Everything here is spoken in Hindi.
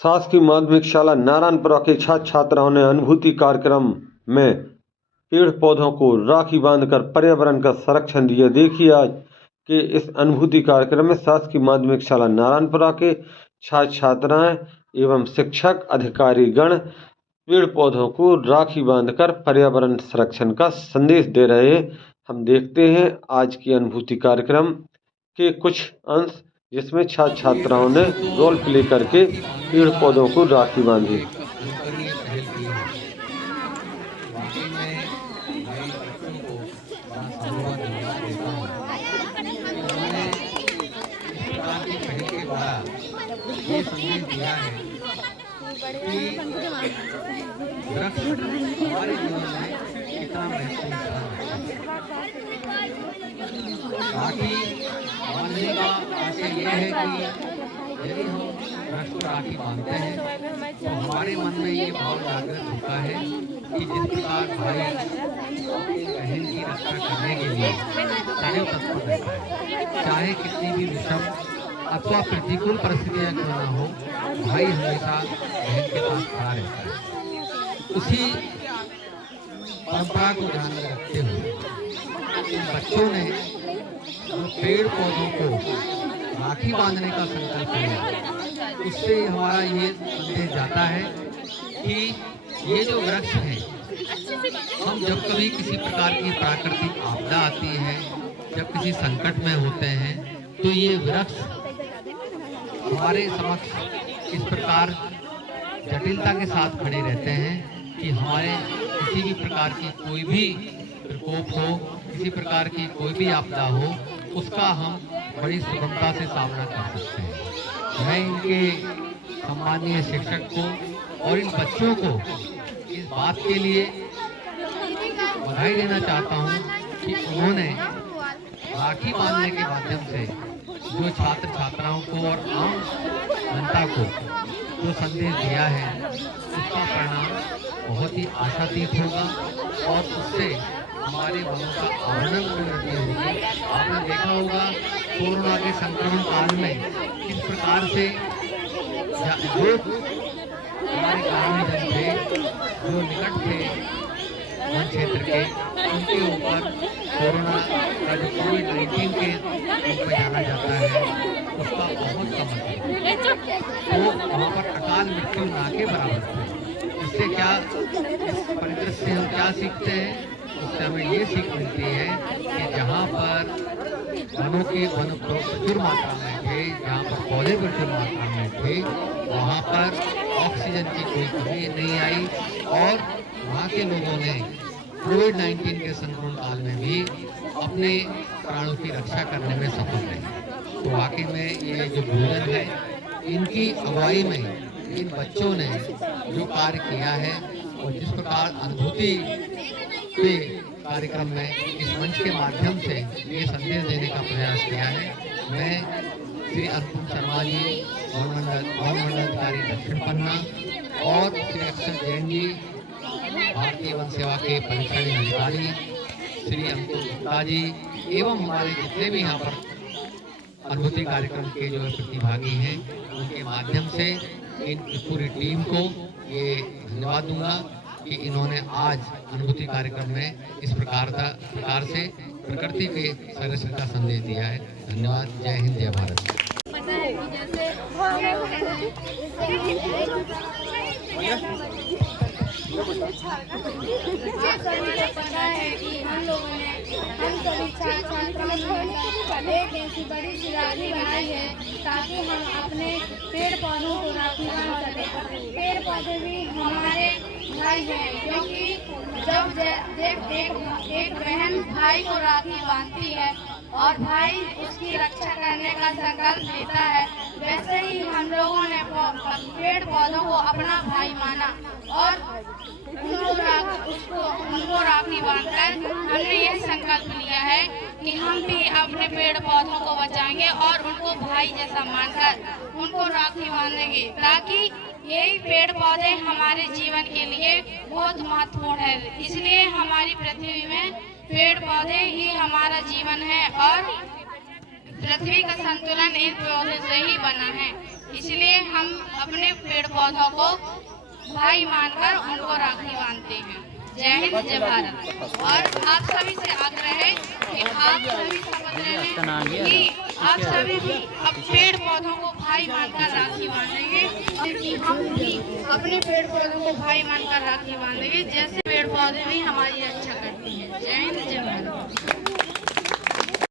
शासकीय माध्यमिक शाला नारायणपुरा के छात्र छात्राओं ने अनुभूति कार्यक्रम में पेड़ पौधों को राखी बांधकर पर्यावरण का संरक्षण दिया। देखिए आज के इस अनुभूति कार्यक्रम में शासकीय माध्यमिक शाला नारायणपुरा के छात्र छात्राएं एवं शिक्षक अधिकारी गण पेड़ पौधों को राखी बांधकर पर्यावरण संरक्षण का संदेश दे रहे हैं। हम देखते हैं आज की अनुभूति कार्यक्रम के कुछ अंश, जिसमें छात्र छात्राओं ने रोल प्ले करके पेड़ पौधों को राखी बांधी। ये संदेश दिया है कि वृक्ष हमारे जीवन में कितना महत्वपूर्ण है। राखी बांधने का आशय यह है कि यदि हम वृक्ष को राखी बांधते हैं तो हमारे मन में ये भाव जागृत होता है कि जिस प्रकार भाई अपनी बहन की रक्षा करने के लिए सदैव तत्पर रहता है, चाहे कितनी भी विषम अथवा प्रतिकूल परिस्थितियां क्यों ना हो, भाई हमेशा बहन के पास खड़ा रहता है। उसी परंपरा को ध्यान में रखते हुए बच्चों ने पेड़ पौधों को राखी बांधने का संकल्प लिया। उससे हमारा ये संदेश जाता है कि ये जो वृक्ष है, हम जब कभी किसी प्रकार की प्राकृतिक आपदा आती है, जब किसी संकट में होते हैं, तो ये वृक्ष हमारे समक्ष इस प्रकार जटिलता के साथ खड़े रहते हैं कि हमारे किसी भी प्रकार की कोई भी प्रकोप हो, किसी प्रकार की कोई भी आपदा हो, उसका हम बड़ी सुगमता से सामना कर सकते हैं। मैं इनके सम्मानीय शिक्षक को और इन बच्चों को इस बात के लिए बधाई देना चाहता हूँ कि उन्होंने राखी बांधने के माध्यम से जो छात्र छात्राओं को और आम जनता को जो संदेश दिया है, उसका परिणाम बहुत ही आशातीत होगा और उससे हमारे मनों का आवरण वृद्धि होगी। आपने देखा होगा कोरोना के संक्रमण काल में किस प्रकार से जो हमारे ग्रामीण जन थे, जो निकट थे वन क्षेत्र के, उनके ऊपर कोरोना का जो कोविड-19 के रूप में जाना जाता है, उसका बहुत कम असर, तो वहाँ पर अकाल मृत्यु ना के बराबर थी। इससे क्या, इस परिदृश्य से हम क्या सीखते हैं? उससे हमें ये सीख मिलती है कि जहाँ पर वनों के वन प्रचुर मात्रा में थे, जहाँ पर पौधे प्रचुर मात्रा में थे, वहाँ पर ऑक्सीजन की कोई कमी नहीं आई और वहाँ के लोगों ने कोविड-19 के संक्रमण काल में भी अपने प्राणों की रक्षा करने में सफल रहे। तो वाकई में ये जो गुरुजन है, इनकी अगुवाई में इन बच्चों ने जो कार्य किया है और जिस प्रकार अनुभूति के कार्यक्रम में इस मंच के माध्यम से ये संदेश देने का प्रयास किया है, मैं श्री अनुपम शर्मा जी, गौरमंडल अधिकारी दक्षिण पन्ना और श्री अक्षर जैन जी, भारतीय वन सेवा के परिचालन अधिकारी श्री अंकुर गुप्ता जी एवं हमारे जितने भी यहाँ पर अनुभूति कार्यक्रम के जो प्रतिभागी हैं, उनके माध्यम से इन पूरी टीम को ये धन्यवाद दूंगा कि इन्होंने आज अनुभूति कार्यक्रम में इस प्रकार से प्रकृति के संरक्षण का संदेश दिया है। धन्यवाद। जय हिंद, जय भारत। पता है कि हम सभी छात्र एक ऐसी बड़ी सी राखी बनाई है ताकि हम अपने पेड़ पौधों को राखी बांध सकें। पेड़ पौधे भी हमारे भाई हैं, क्योंकि जब एक बहन भाई को राखी बांधती है और भाई उसकी रक्षा करने का संकल्प लेता है, वैसे ही हम लोगों ने पेड़ पौधों को अपना भाई माना और उनको राखी बांधकर हमने ये संकल्प लिया है कि हम भी अपने पेड़ पौधों को बचाएंगे और उनको भाई जैसा मानकर उनको राखी बांधेंगे, ताकि यही पेड़ पौधे हमारे जीवन के लिए बहुत महत्वपूर्ण है। इसलिए हमारी पृथ्वी में पेड़ पौधे ही हमारा जीवन है और पृथ्वी का संतुलन इन पौधों से ही बना है। इसलिए हम अपने पेड़ पौधों को भाई मानकर उनको राखी बांधते हैं। जय हिंद, जय भारत। और आप सभी से आग्रह है कि आप सभी समझ रहे हैं कि आप सभी भी अब पेड़ पौधों को भाई मानकर राखी बांधेंगे, कि हम भी अपने पेड़ पौधों को भाई मानकर राखी बांधेंगे, जैसे पेड़ पौधे भी हमारी रक्षा करती हैं। जय हिंद, जय भारत।